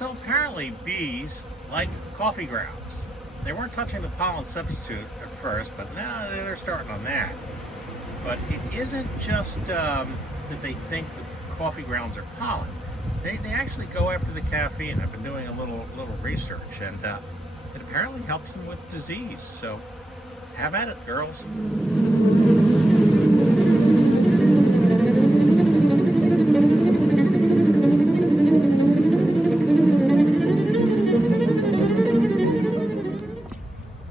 So apparently bees like coffee grounds. They weren't touching the pollen substitute at first, but now they're starting on that. But it isn't just that they think that coffee grounds are pollen. They actually go after the caffeine. I've been doing a little research, and it apparently helps them with disease. So have at it, girls.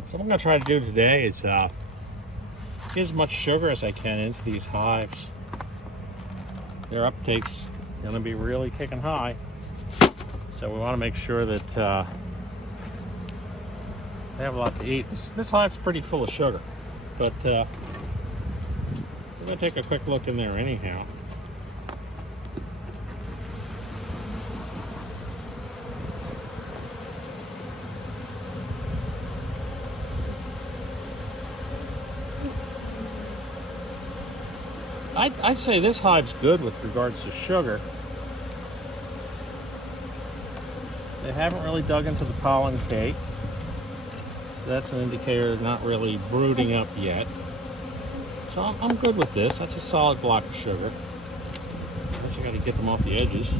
So what I'm going to try to do today is get as much sugar as I can into these hives. Their uptake's going to be really kicking high, so we want to make sure that they have a lot to eat. This hive's pretty full of sugar, but we're going to take a quick look in there anyhow. I'd say this hive's good with regards to sugar. They haven't really dug into the pollen cake, so that's an indicator they're not really brooding up yet. So I'm good with this. That's a solid block of sugar. But you got to get them off the edges.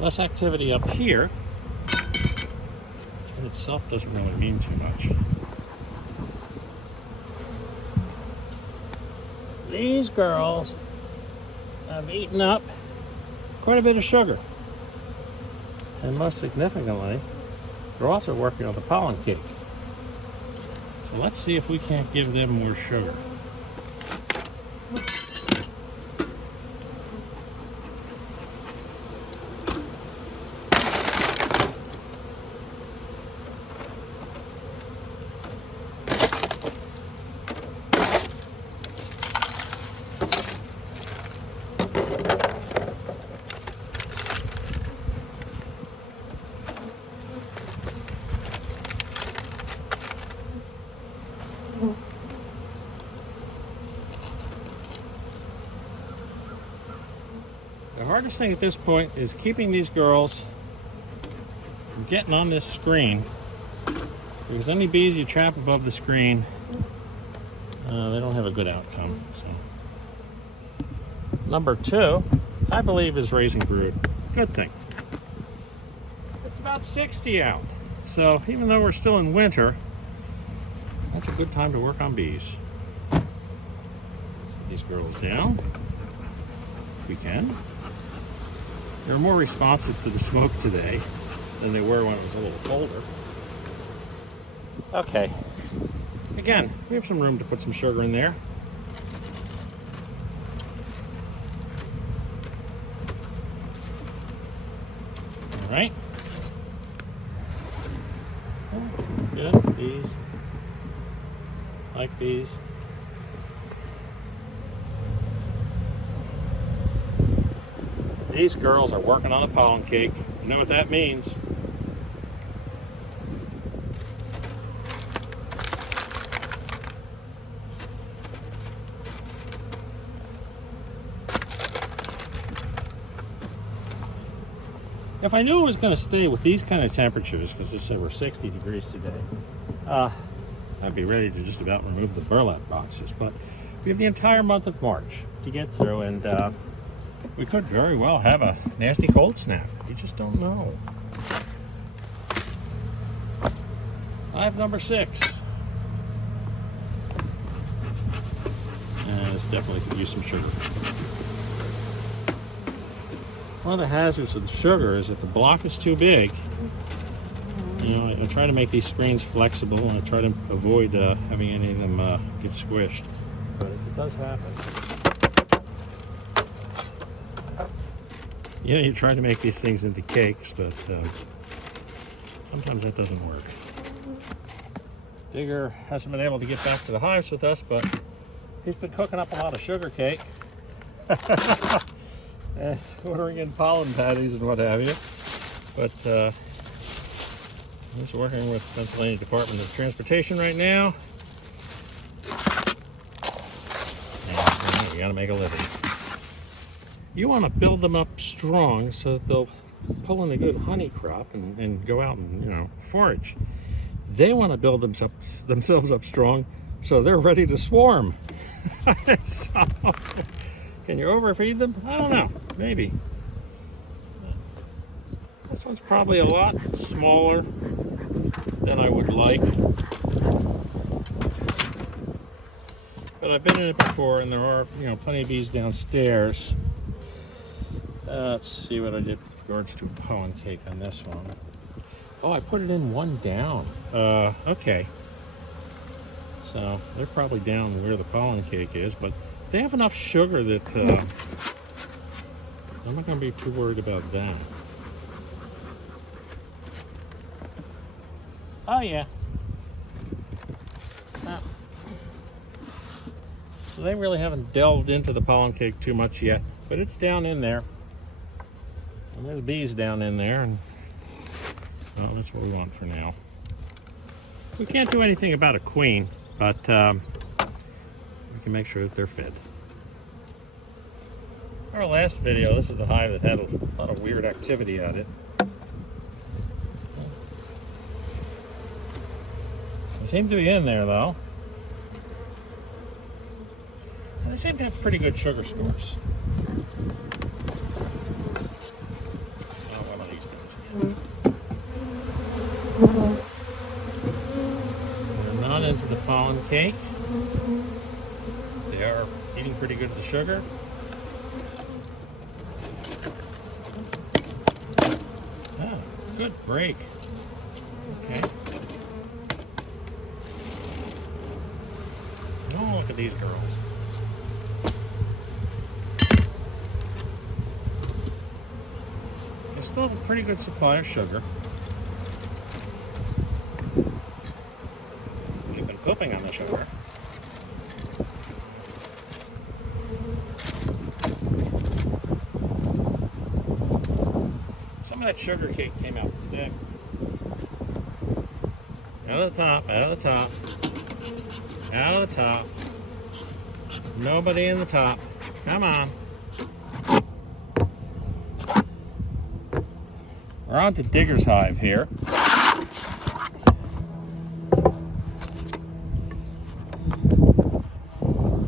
Less activity up here. In itself doesn't really mean too much. These girls have eaten up quite a bit of sugar. And most significantly, they're also working on the pollen cake. So let's see if we can't give them more sugar. The hardest thing at this point is keeping these girls from getting on this screen, because any bees you trap above the screen, they don't have a good outcome. So, number 2, I believe, is raising brood. Good thing. It's about 60 out, so even though we're still in winter, that's a good time to work on bees. Set these girls down if we can. They're more responsive to the smoke today than they were when it was a little colder. Okay, again, we have some room to put some sugar in there. All right. Good, bees. Like bees. These girls are working on the pollen cake. You know what that means? If I knew it was going to stay with these kind of temperatures, because let's say we're 60 degrees today, I'd be ready to just about remove the burlap boxes. But we have the entire month of March to get through, and we could very well have a nasty cold snap. You just don't know. Hive number 6. And this definitely could use some sugar. One of the hazards of the sugar is if the block is too big, you know, I try to make these screens flexible, and I try to avoid having any of them get squished. But it does happen. You know, you try to make these things into cakes, but sometimes that doesn't work. Digger hasn't been able to get back to the hives with us, but he's been cooking up a lot of sugar cake. Ordering in pollen patties and what have you. But he's working with Pennsylvania Department of Transportation right now. And we gotta make a living. you want to build them up strong so that they'll pull in a good honey crop and go out and, you know, forage. They want to build themselves up strong so they're ready to swarm. So, can you overfeed them? I don't know, maybe. This one's probably a lot smaller than I would like. But I've been in it before, and there are, you know, plenty of bees downstairs. Let's see what I did with regards to a pollen cake on this one. Oh, I put it in one down. Okay. So they're probably down where the pollen cake is, but they have enough sugar that I'm not going to be too worried about that. Oh yeah. So they really haven't delved into the pollen cake too much yet, but it's down in there. And there's bees down in there, and well, that's what we want for now. We can't do anything about a queen, but we can make sure that they're fed. Our last video, this is the hive that had a lot of weird activity at it. They seem to be in there though. And they seem to have pretty good sugar stores. Oh, one of these guys. They're not into the pollen cake. They are eating pretty good of the sugar. Ah, good break. Okay. Oh, look at these girls. They still have a pretty good supply of sugar. They've been pooping on the sugar. Some of that sugar cake came out thick. Out of the top, out of the top. Out of the top. Nobody in the top. Come on. We're on to Digger's hive here.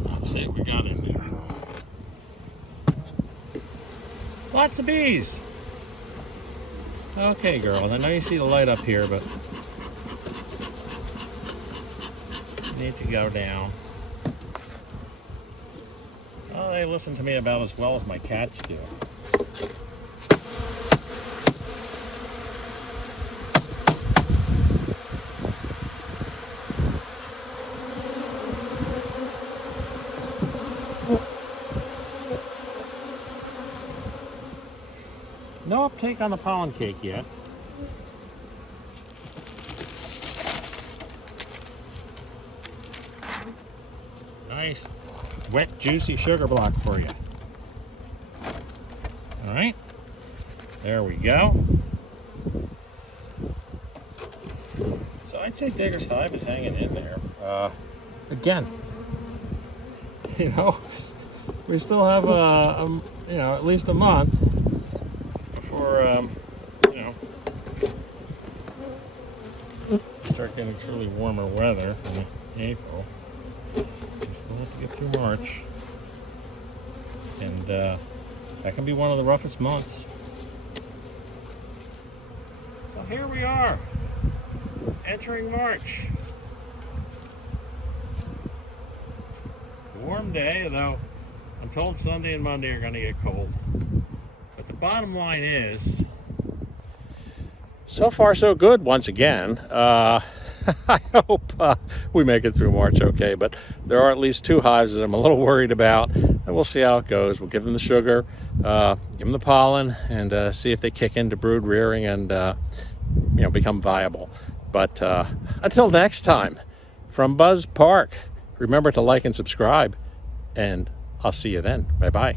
Let's see what we got in there. Lots of bees. Okay, girls, I know you see the light up here, but you need to go down. Oh, they listen to me about as well as my cats do. No uptake on the pollen cake yet. Nice, wet, juicy sugar block for you. All right, there we go. So I'd say Digger's hive is hanging in there. Again, you know, we still have you know, at least a month before you know, start getting truly warmer weather in April. We still have to get through March, and that can be one of the roughest months. So here we are, entering March. Warm day, though I'm told Sunday and Monday are going to get cold. But the bottom line is, so far so good once again. I hope we make it through March okay, but there are at least 2 hives that I'm a little worried about, and we'll see how it goes. We'll give them the sugar, give them the pollen, and see if they kick into brood rearing and you know, become viable. But until next time, from Buzz Park, remember to like and subscribe, and I'll see you then. Bye-bye.